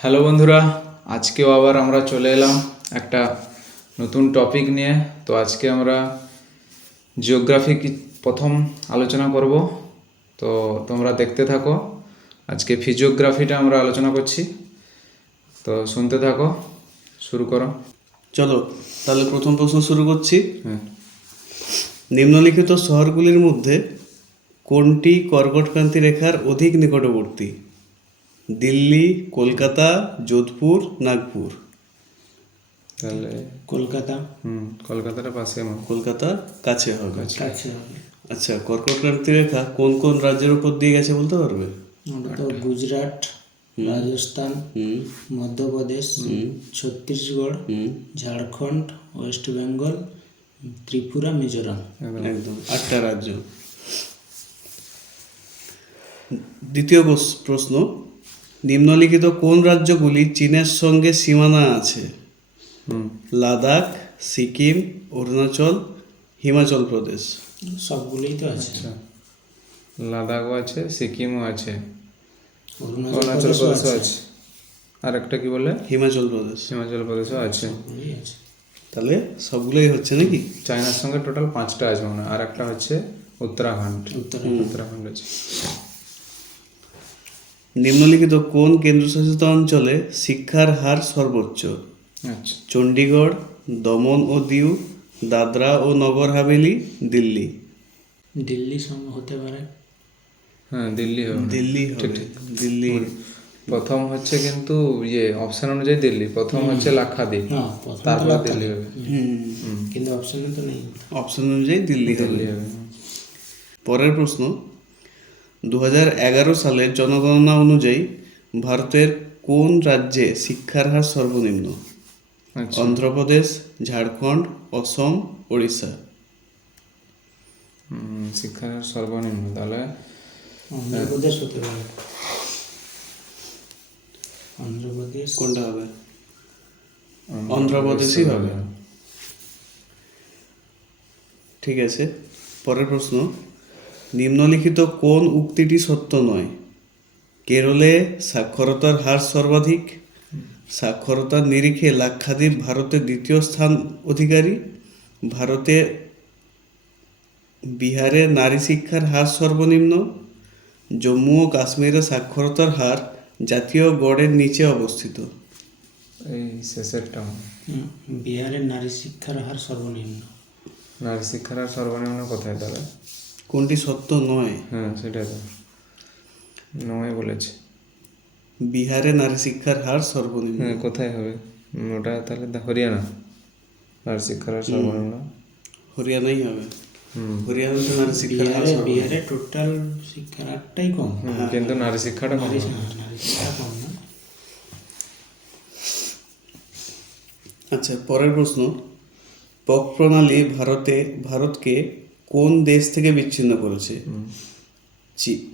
Hello বন্ধুরা, আজকেও আবার আমরা চলে এলাম একটা নতুন টপিক নিয়ে। তো আজকে আমরা জিওগ্রাফি প্রথম আলোচনা করব। তো তোমরা দেখতে থাকো। আজকে ফিজিওগ্রাফিটা আমরা আলোচনা করছি, তো শুনতে থাকো। শুরু করো। চলো তাহলে প্রথম প্রশ্ন শুরু করছি। হ্যাঁ, নিম্নলিখিত শহরগুলির মধ্যে কোনটি কর্কটক্রান্তি রেখার অধিক নিকটবর্তী? দিল্লি, কলকাতা, যোধপুর, নাগপুর। তাহলে কলকাতা। কলকাতার পাশে আমার কলকাতার কাছে হবে। কাছে হবে। আচ্ছা, কর্কটক্রান্তি রেখা কোন কোন রাজ্যের উপর দিয়ে গেছে বলতে পারবে? ওটা তো গুজরাট, রাজস্থান, মধ্যপ্রদেশ, ছত্তিশগড়, ঝাড়খণ্ড, ওয়েস্ট বেঙ্গল, ত্রিপুরা, মিজোরাম। একদম 8টা রাজ্য। দ্বিতীয় প্রশ্ন, নিম্নলিখিত কোন রাজ্যগুলি চীনের সঙ্গে সীমানা আছে? লাদাখ, সিকিম, অরুণাচল, হিমাচল প্রদেশ। সবগুলোই তো আছে। আচ্ছা, লাদাখও আছে, সিকিমও আছে, অরুণাচল অরুণাচল প্রদেশও প্রদেশও আছে। আছে, আর একটা কি বলে হিমাচল প্রদেশ। হিমাচল প্রদেশও আছে। সবগুলোই আছে। তাহলে সবগুলোই হচ্ছে নাকি? চায়নার সঙ্গে টোটাল 5টা আছে মনে হয়, আর একটা হচ্ছে উত্তরাখণ্ড। উত্তরাখণ্ড আছে। নিম্নলিখিত কোন কেন্দ্রশাসিত অঞ্চলে শিক্ষার হার সর্বোচ্চ? আচ্ছা, চণ্ডীগড়, দমন ও দিউ, দাদরা ও নগর হাভেলি, দিল্লি। দিল্লি হতে পারে। হ্যাঁ, দিল্লি হবে। দিল্লি হবে। দিল্লি প্রথম হচ্ছে কিন্তু অপশন অনুযায়ী দিল্লি প্রথম হচ্ছে লাক্ষাদ্বীপ, হ্যাঁ, প্রথম তো তারপর লাক্ষাদ্বীপ। দিল্লি হবে। কিন্তু অপশনে তো নেই। অপশন অনুযায়ী দিল্লি হবে। দিল্লি হবে। পরের প্রশ্ন, 2011 সালের জনগণনা অনুযায়ী ভারতের কোন রাজ্যে শিক্ষার হার সর্বনিম্ন? আচ্ছা, অন্ধ্রপ্রদেশ, ঝাড়খণ্ড, অসম, ওড়িশা। শিক্ষার হার সর্বনিম্ন, তাহলে অন্ধ্রপ্রদেশ হতে পারে। অন্ধ্রপ্রদেশ কোনটা হবে? অন্ধ্রপ্রদেশই হবে। ঠিক আছে। পরের প্রশ্ন, নিম্নলিখিত কোন উক্তিটি সত্য নয়? কেরলে সাক্ষরতার হার সর্বাধিক, সাক্ষরতার নিরিখে লাক্ষাদ্বীপ ভারতের দ্বিতীয় স্থান অধিকারী, ভারতে বিহারে নারী শিক্ষার হার সর্বনিম্ন, জম্মু ও কাশ্মীরে সাক্ষরতার হার জাতীয় গড়ের নিচে অবস্থিত। এই শেষেরটা বিহারের নারী শিক্ষার হার সর্বনিম্ন। নারী শিক্ষার হার সর্বনিম্ন কোথায় তাহলে? কোনটি সত্য নয়? হ্যাঁ, সেটাই তো নয় বলেছে। বিহারে নারী শিক্ষার হার সর্বনিম্ন। হ্যাঁ, কোথায় হবে ওটা? তাহলে হরিয়ানা নারী শিক্ষার হার সর্বনিম্ন। হরিয়ানাই হবে। হরিয়ানাতে নারী শিক্ষার হার সর্বনিম্ন। বিহারে টোটাল শিক্ষার হারটাই কম। কিন্তু নারী শিক্ষাটা কম। নারী শিক্ষা কম না। আচ্ছা, পরের প্রশ্ন, পক প্রণালী ভারতকে কোন দেশ থেকে বিচ্ছিন্ন করেছে?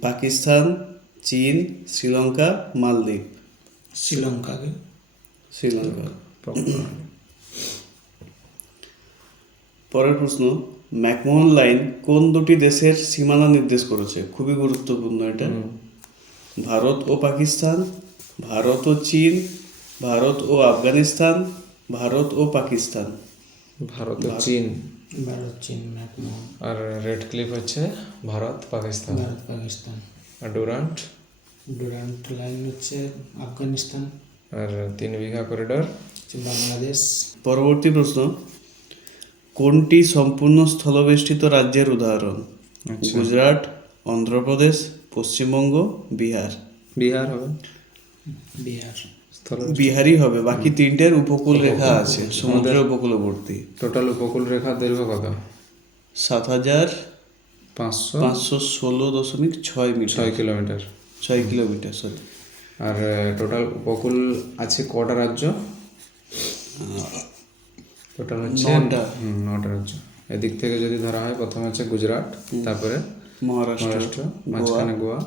পাকিস্তান, চীন, শ্রীলঙ্কা, মালদ্বীপ। শ্রীলঙ্কাকে। শ্রীলঙ্কা। পরের প্রশ্ন, ম্যাকমোহন লাইন কোন দুটি দেশের সীমানা নির্দেশ করেছে? খুবই গুরুত্বপূর্ণ এটা। ভারত ও পাকিস্তান, ভারত ও চীন, ভারত ও আফগানিস্তান, ভারত ও পাকিস্তান। ভারত ও চীন। ভারত চীন ম্যাকমোহন। আর রেড ক্লিফ হচ্ছে ভারত পাকিস্তান। ভারত পাকিস্তান। আর ডুরান্ট লাইন হচ্ছে আফগানিস্তান। আর 3 বিঘা করিডোর হচ্ছে বাংলাদেশ। পরবর্তী প্রশ্ন, কোনটি সম্পূর্ণ স্থলবেষ্টিত রাজ্যের উদাহরণ? গুজরাট, অন্ধ্রপ্রদেশ, পশ্চিমবঙ্গ, বিহার। বিহার হবে। বিহার। বিহারই হবে। বাকি তিনটের উপকূল রেখা আছে, সমুদ্রের উপকূলবর্তী। টোটাল উপকূল রেখার দৈর্ঘ্য কত? 7,516.6 মিটার। 6 কিলোমিটার। 6 kilometre, sorry. আর টোটাল উপকূল আছে কটা রাজ্য? টোটাল হচ্ছে 9টা রাজ্য। এদিক থেকে যদি ধরা হয়, প্রথমে হচ্ছে গুজরাট, তারপরে মহারাষ্ট্র, মাঝখানে গোয়া,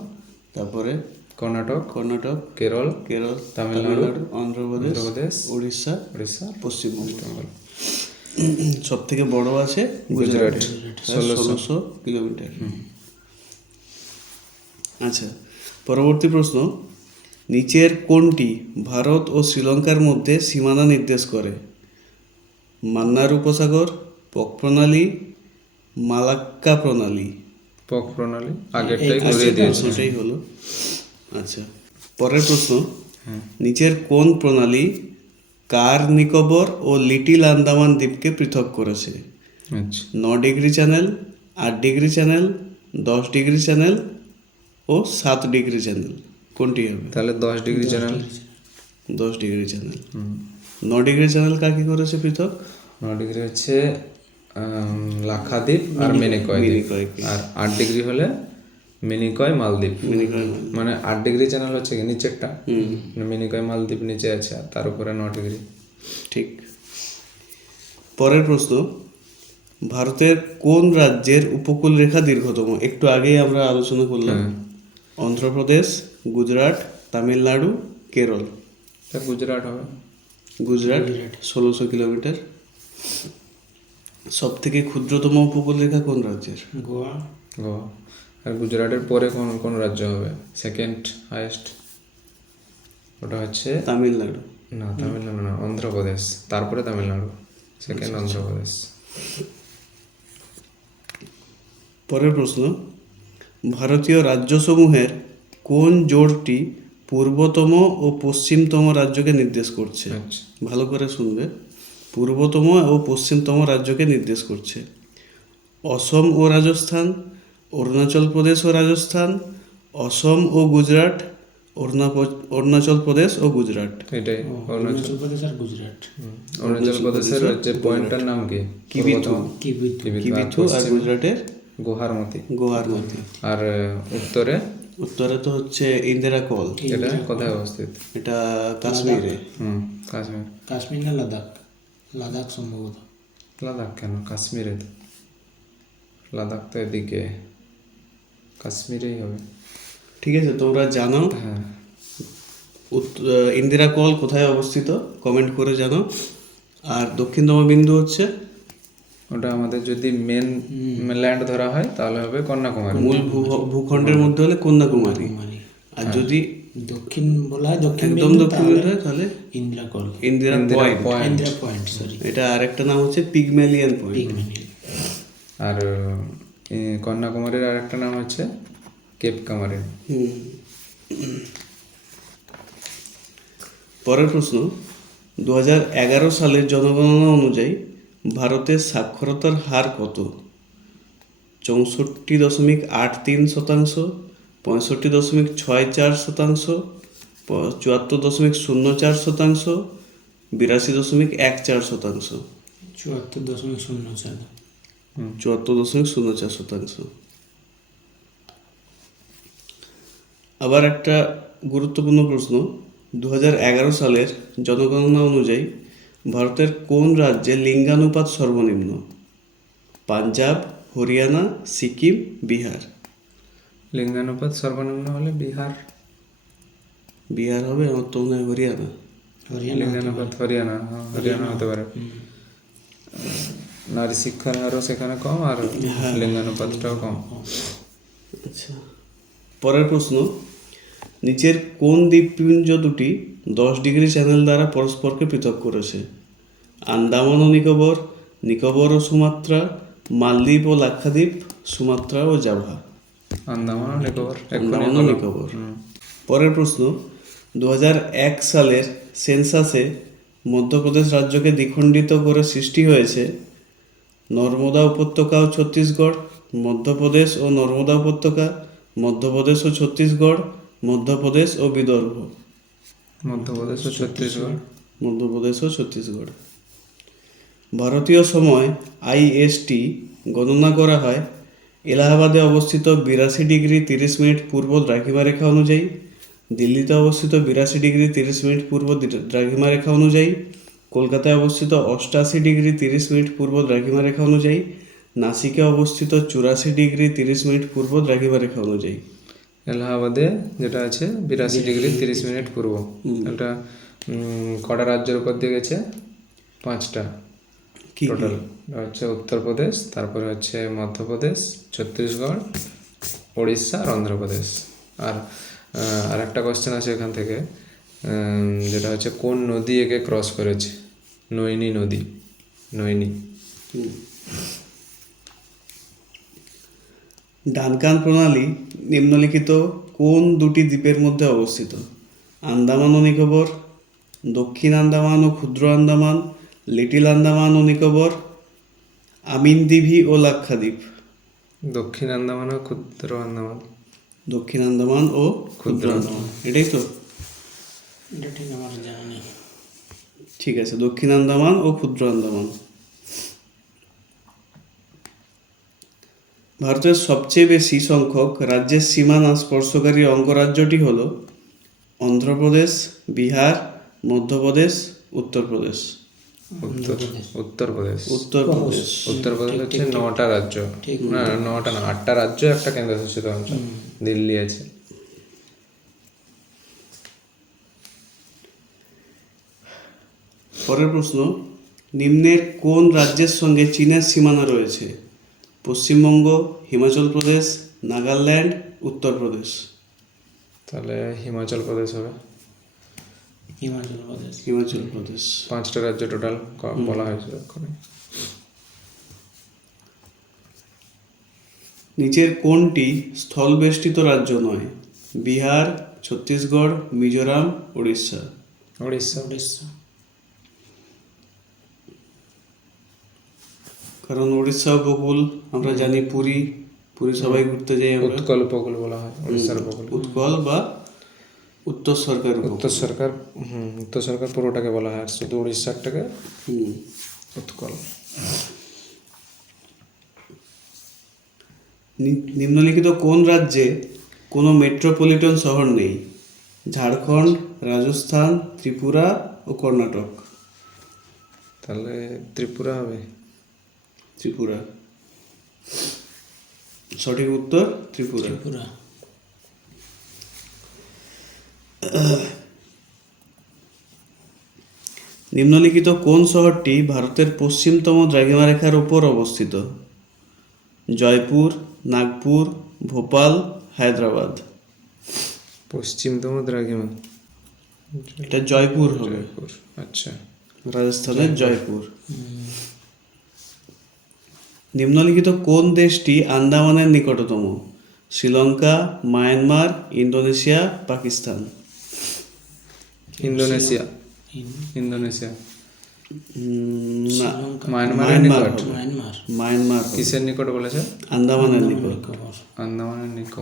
তারপরে কর্ণাটক, কেরল, তামিলনাড়ু, অন্ধ্রপ্রদেশ, উড়িষ্যা, পশ্চিমবঙ্গ। সব থেকে বড় আছে গুজরাট, 1600 কিলোমিটার। আচ্ছা, পরবর্তী প্রশ্ন, নিচের কোনটি ভারত ও শ্রীলঙ্কার মধ্যে সীমানা নির্দেশ করে? মান্নার উপসাগর, পক প্রণালী, মালাক্কা প্রণালী। পক প্রণালী আগেরটাই ঘুরিয়ে দিয়েছে। প্রশ্নটাই হলো। আচ্ছা, পরের প্রশ্ন, নিচের কোন প্রণালী কার নিকোবর ও লিটিল আন্দামান দ্বীপকে পৃথক করেছে? আচ্ছা 9 degree channel, 8 degree channel, 10 degree channel ও 7 ডিগ্রি চ্যানেল। কোনটি হবে? তাহলে 10 degree channel. 10 degree channel. 9 degree channel কাকে করেছে পৃথক? 9 ডিগ্রি হচ্ছে লাক্ষাদ্বীপ আর মিনিকয় দ্বীপ। মিনিকয় দ্বীপ। আর 8 ডিগ্রি হলে মিনিকয় মালদ্বীপ। মিনিকয়। মানে 8 ডিগ্রি চ্যানেল হচ্ছে কি নিচেরটা, মানে মিনিকয় মালদ্বীপ নিচে আছে আর তার উপরে 9 ডিগ্রি। ঠিক। পরের প্রশ্ন, ভারতের কোন রাজ্যের উপকূল রেখা দীর্ঘতম? একটু আগেই আমরা আলোচনা করলাম। অন্ধ্রপ্রদেশ, গুজরাট, তামিলনাড়ু, কেরল। তা গুজরাট হবে। গুজরাট 1600 কিলোমিটার। সব থেকে ক্ষুদ্রতম উপকূল রেখা কোন রাজ্যের? গোয়া, গোয়া। আর গুজরাটের পরে কোন কোন রাজ্য হবে সেকেন্ড হাইয়েস্ট? ওটা হচ্ছে তামিলনাড়ু। না, তামিলনাড়ু না, অন্ধ্রপ্রদেশ, তারপরে তামিলনাড়ু, সেকেন্ড অন্ধ্রপ্রদেশ। পরের প্রশ্ন, ভারতীয় রাজ্যসমূহের কোন জোড়টি পূর্বতম ও পশ্চিমতম রাজ্যকে নির্দেশ করছে? আচ্ছা ভালো করে শুনবে। পূর্বতম ও পশ্চিমতম রাজ্যকে নির্দেশ করছে। অসম ও রাজস্থান, অরুণাচল প্রদেশ ও রাজস্থান, অসম ও গুজরাট, অরুণাচল প্রদেশ ও গুজরাট। এটাই অরুণাচল প্রদেশ আর গুজরাট। অরুণাচল প্রদেশের যে পয়েন্টটার নাম কি? কিবিথু। কিবিথু আর গুজরাটের গুহারমতি। গুয়াহাটি। আর উত্তরে উত্তরে তো হচ্ছে ইন্দিরা কল। এটা কোথায় অবস্থিত? এটা কাশ্মীরে। কাশ্মীর। কাশ্মীর না লাদাখ? লাদাখ সম্ভবত। লাদাখ কেন? কাশ্মীরে তো। লাদাখ তো এদিকে, কাশ্মীরেই হবে। ঠিক আছে, তোমরা জানো হ্যাঁ ইন্দিরা কল কোথায় অবস্থিত? কমেন্ট করে জানো। আর দক্ষিণতম বিন্দু হচ্ছে ওটা আমাদের যদি মেন ল্যান্ড ধরা হয় তাহলে হবে কন্যাকুমারী। মূল ভূখণ্ডের মধ্যে হলে কন্যাকুমারী। মানে আর যদি দক্ষিণ বলা হয়, দক্ষিণ একদম বিন্দু, দক্ষিণ তাহলে বিন্দু হয় তাহলে Indira call, Indira point. Indira point, sorry. এটা আরেকটা নাম হচ্ছে পিগম্যালিয়ান পয়েন্ট। আর কন্যাকুমারীর আর একটা নাম হচ্ছে কেপ কামারিন। পরের প্রশ্ন, 2011 সালের জনগণনা অনুযায়ী ভারতের সাক্ষরতার হার কত? 64.83%, 65.64%, 74.04%, 82.14%। 74.04। 74.04%। আবার একটা গুরুত্বপূর্ণ প্রশ্ন, 2011 সালের জনগণনা অনুযায়ী ভারতের কোন রাজ্যে লিঙ্গানুপাত সর্বনিম্ন? পাঞ্জাব, হরিয়ানা, সিকিম, বিহার। লিঙ্গানুপাত সর্বনিম্ন হলে বিহার। বিহার হবে, আমার তো মনে হয় হরিয়ানা। লিঙ্গানুপাত হরিয়ানা, হরিয়ানা হতে পারে। নারী শিক্ষার হারও সেখানে কম আর লিঙ্গানুপাতটাও কম। আচ্ছা, পরের প্রশ্ন, নিচের কোন দ্বীপপুঞ্জ দুটি 10 ডিগ্রি চ্যানেল দ্বারা পরস্পরকে পৃথক করেছে? আন্দামান ও নিকোবর, নিকোবর ও সুমাত্রা, মালদ্বীপ ও লাক্ষাদ্বীপ, সুমাত্রা ও জাভা। আন্দামান ও নিকোবর। আন্দামান ও নিকোবর। পরের প্রশ্ন, 2001 সালের সেন্সাসে মধ্যপ্রদেশ রাজ্যকে দ্বিখণ্ডিত করে সৃষ্টি হয়েছে নর্মদা উপত্যকা ও ছত্তিশগড়, মধ্যপ্রদেশ ও নর্মদা উপত্যকা, মধ্যপ্রদেশ ও ছত্তিশগড়, মধ্যপ্রদেশ ও বিদর্ভ। মধ্যপ্রদেশ ও ছত্তিশগড়। মধ্যপ্রদেশ ও ছত্তিশগড়। ভারতীয় সময় IST গণনা করা হয় এলাহাবাদে অবস্থিত 82°30' পূর্ব দ্রাঘিমা রেখা অনুযায়ী, দিল্লিতে অবস্থিত 82°30' পূর্ব দ্রাঘিমা রেখা অনুযায়ী, কলকাতায় অবস্থিত 88°30' পূর্ব দ্রাঘিমা রেখা অনুযায়ী, নাসিকে অবস্থিত 84°30' পূর্ব দ্রাঘিমা রেখা অনুযায়ী। এলাহাবাদে যেটা আছে 82°30' পূর্ব। এটা কটা রাজ্যের উপর দিয়ে গেছে? 5টা টোটাল। হচ্ছে উত্তরপ্রদেশ, তারপরে হচ্ছে মধ্যপ্রদেশ, ছত্তিশগড়, উড়িষ্যা আর অন্ধ্রপ্রদেশ। আর আর একটা কোশ্চেন আছে এখান থেকে, যেটা হচ্ছে কোন নদী একে ক্রস করেছে? নৈনী নদী, নৈনী। ডানকান প্রণালী নিম্নলিখিত কোন দুটি দ্বীপের মধ্যে অবস্থিত? আন্দামান ও নিকোবর, দক্ষিণ আন্দামান ও ক্ষুদ্র আন্দামান, লিটিল আন্দামান ও নিকোবর, আমিনদিঘি ও লাক্ষাদ্বীপ। দক্ষিণ আন্দামান ও ক্ষুদ্র আন্দামান। দক্ষিণ আন্দামান ও ক্ষুদ্র আন্দামান, এটাই তো? এটা ঠিক আমার জানা নেই। ঠিক আছে, দক্ষিণ আন্দামান ও ক্ষুদ্র আন্দামান। ভারতের সবচেয়ে বেশি সংখ্যক রাজ্যের সীমানা স্পর্শকারী অঙ্গরাজ্যটি হল অন্ধ্রপ্রদেশ, বিহার, মধ্যপ্রদেশ, উত্তরপ্রদেশ। উত্তরপ্রদেশ। উত্তরপ্রদেশ। উত্তরপ্রদেশ হচ্ছে 9টা রাজ্য, না 9টা না 8টা রাজ্য, একটা কেন্দ্রশাসিত অঞ্চল, দিল্লি আছে। পরের প্রশ্ন, নিম্নের কোন রাজ্যের সঙ্গে চীনের সীমানা রয়েছে? পশ্চিমবঙ্গ, হিমাচল প্রদেশ, নাগাল্যান্ড, উত্তরপ্রদেশ। তাহলে হিমাচল প্রদেশ হবে। হিমাচল প্রদেশ। হিমাচল প্রদেশ। 5টা রাজ্য টোটাল বলা হয়েছিল ওখানে। নিচের কোনটি স্থলবেষ্টিত রাজ্য নয়? বিহার, ছত্তিশগড়, মিজোরাম, উড়িষ্যা। উড়িষ্যা। উড়িষ্যা। কারণ উড়িষ্যা উপকূল, আমরা জানি পুরী, পুরী সবাই ঘুরতে যাই আমরা। উৎকল উপকূল বলা হয় উড়িষ্যার উপকূল। উৎকল বা উত্তর সরকার উপকূল। উত্তর সরকার পুরোটাকে বলা হয়, আর শুধু উড়িষ্যাটাকে হুম। উৎকল। নিম্নলিখিত কোন রাজ্যে কোনো মেট্রোপলিটন শহর নেই? ঝাড়খণ্ড, রাজস্থান, ত্রিপুরা ও কর্ণাটক। তাহলে ত্রিপুরা হবে। ত্রিপুরা। সঠিক উত্তর ত্রিপুরা। ত্রিপুরা। নিম্নলিখিত কোন শহরটি ভারতের পশ্চিমতম দ্রাঘিমারেখার উপর অবস্থিত? জয়পুর, নাগপুর, ভোপাল, হায়দ্রাবাদ। পশ্চিমতম দ্রাঘিমা, এটা জয়পুর হবে, জয়পুর। আচ্ছা। রাজস্থানের জয়পুর। নিম্নলিখিত কোন দেশটি আন্দামানের নিকটতম? Sri Lanka, Myanmar, Indonesia, Pakistan. Indonesia. Indonesia. না, মায়ানমারের নিকট। মায়ানমার। মায়ানমার হবে। কিসের নিকট বলেছে? আন্দামানের নিকট। নিকোবর। আন্দামানের নিকট।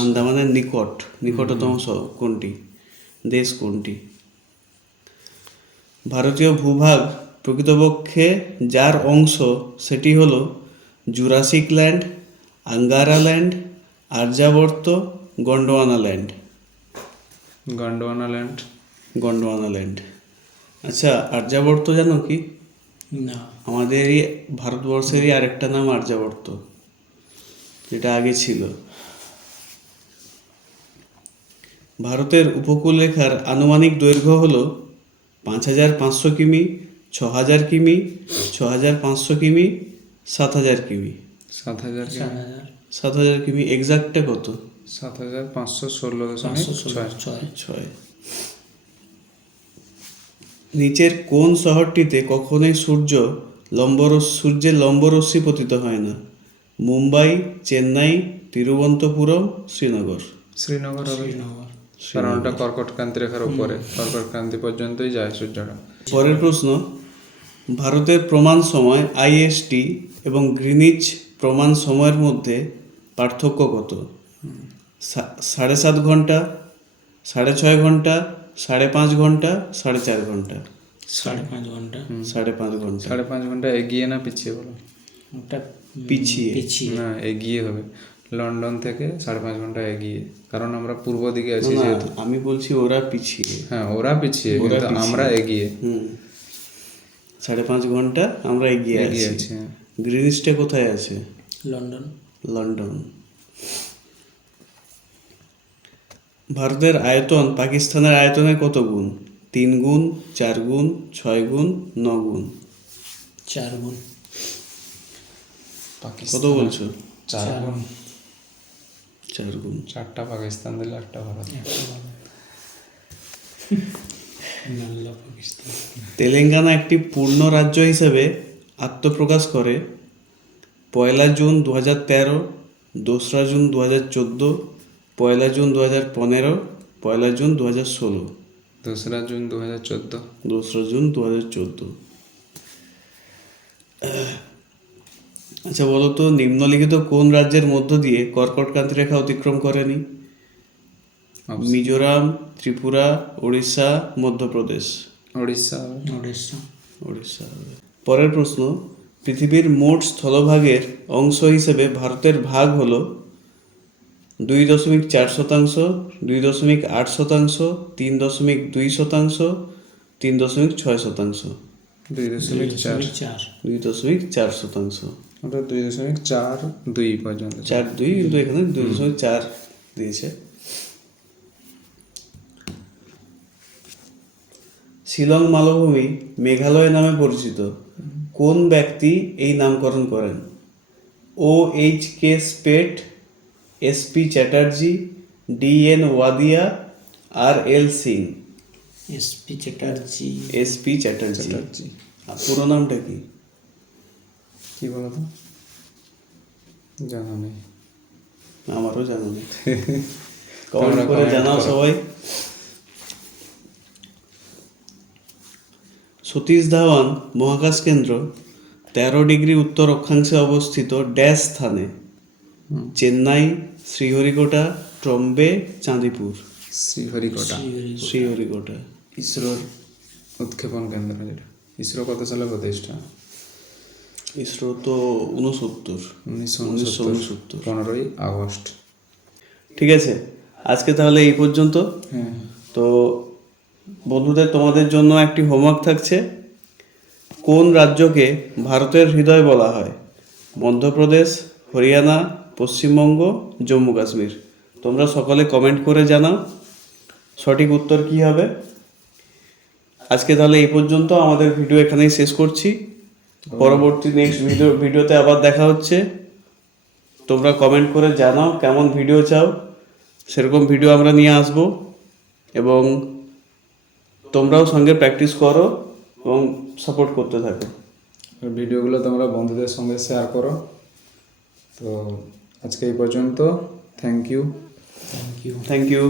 আন্দামানের নিকট নিকটতম কোনটি, দেশ কোনটি? ভারতীয় ভূভাগ প্রকৃতপক্ষে যার অংশ সেটি হলো Jurassic land, Angara land, Aryavarta, Gondwana land. Gondwana land. Gondwana land. আচ্ছা, আর্যাবর্ত জানো কি? না। আমাদেরই ভারতবর্ষেরই আরেকটা নাম আর্যাবর্ত, যেটা আগে ছিল। ভারতের উপকূলরেখার আনুমানিক দৈর্ঘ্য হল 5500 কিমি, 6000 কিমি, 6500 কিমি, 7000 কিমি। 7000। 7,000। 7000 কিমি। এক্সাক্টটা কত? 7516.6। নিচের কোন শহরটিতে কখনোই সূর্যের লম্বরশ্মি পতিত হয় না? মুম্বাই, চেন্নাই, তিরুবনন্তপুরম, শ্রীনগর। শ্রীনগর হবে, শ্রীনগর। কারণ ওটা কর্কট ক্রান্তি রেখার উপরে, কর্কট ক্রান্তি পর্যন্তই যায় সূর্যটা। পরের প্রশ্ন, ভারতের প্রমাণ সময় আইএসটি এবং গ্রিনিচ প্রমাণ সময়ের মধ্যে পার্থক্য কত? 7.5 ঘন্টা, 6.5 ঘন্টা, 5.5 ঘন্টা, 4.5 ঘন্টা। 5.5 ঘন্টা। 5.5 ঘন্টা। 5.5 ঘন্টা এগিয়ে না পিছিয়ে বলো? ওটা পিছিয়ে। পিছিয়ে। না, এগিয়ে হবে। লন্ডন থেকে 5.5 ঘন্টা এগিয়ে, কারণ আমরা পূর্ব দিকে আছি না, যেহেতু। আমি বলছি ওরা পিছিয়ে। হ্যাঁ, ওরা পিছিয়ে, কিন্তু আমরা এগিয়ে। 5.5 ঘন্টা আমরা এগিয়ে এগিয়ে আছি। আছি, হ্যাঁ। গ্রিনিচটা কোথায় আছে? লন্ডন। লন্ডন। ভারতের আয়তন পাকিস্তানের আয়তনের কত গুণ? 3 গুণ, 4 গুণ, 6 গুণ, 9 গুণ। 4 গুণ। কত বলছো? 4 গুণ। 4 গুণ। 4টা পাকিস্তান দিলে 1টা ভারত। নাল্লা পাকিস্তান। তেলেঙ্গানা একটি পূর্ণ রাজ্য হিসেবে আত্মপ্রকাশ করে 1 June 2013, 2 June 2014, 1 June 2015, 1 June 2016। 2 June 2014। 2 June 2014। আচ্ছা বলো তো, নিম্নলিখিত কোন রাজ্যের মধ্য দিয়ে কর্কটক্রান্তি রেখা অতিক্রম করেনি? মিজোরাম, ত্রিপুরা, উড়িষ্যা, মধ্যপ্রদেশ। উড়িষ্যা। ওড়িশা। উড়িষ্যা। পরের প্রশ্ন, পৃথিবীর মোট স্থলভাগের অংশ হিসেবে ভারতের ভাগ হল 2.4%, 2.8%, 3.2%, 3.6%। 2.4। 4। 2.4%। ওটা 2.42 পর্যন্ত। 4.2, কিন্তু এখানে 2.4 দিয়েছে। শিলং মালভূমি মেঘালয় নামে পরিচিত কোন ব্যক্তি এই নামকরণ করেন? OHK Spate, SP Chatterjee, DN Wadia, RL Singh. SP Chatterjee. SP Chatterjee. Chatterjee. আর পুরো নামটা কি? কি বলতো, জানা নেই। আমারও জানা নেই। কমেন্ট করে জানাও সবাই। সতীশ ধাওয়ান মহাকাশ কেন্দ্র 13 ডিগ্রি উত্তর অক্ষাংশে অবস্থিত ড্যাশ স্থানে? চেন্নাই, শ্রীহরিকোটা, ট্রম্বে, চাঁদিপুর। শ্রীহরিকোটা। শ্রীহরিকোটা। ইসরোর উৎক্ষেপণ কেন্দ্র যেটা। ইসরো কত সালে প্রতিষ্ঠা? ইসরো তো 69। 1969। 15ই আগস্ট। ঠিক আছে, আজকে তাহলে এই পর্যন্ত। হ্যাঁ। তো বন্ধুদের, তোমাদের জন্য একটি হোমওয়ার্ক থাকছে। কোন রাজ্যকে ভারতের হৃদয় বলা হয়? মধ্যপ্রদেশ, হরিয়ানা, পশ্চিমবঙ্গ, জম্মু কাশ্মীর। তোমরা সকলে কমেন্ট করে জানাও সঠিক উত্তর কী হবে। আজকে তাহলে এই পর্যন্ত, আমাদের ভিডিও এখানেই শেষ করছি। পরবর্তী নেক্সট ভিডিওতে আবার দেখা হচ্ছে। তোমরা কমেন্ট করে জানাও কেমন ভিডিও চাও, সেরকম ভিডিও আমরা নিয়ে আসবো। এবং তোমরাও সঙ্গে প্র্যাকটিস করো এবং সাপোর্ট করতে থাকো। আর ভিডিওগুলো তোমরা বন্ধুদের সঙ্গে শেয়ার করো। তো আজকে এই পর্যন্ত। Thank you. Thank you. Thank you.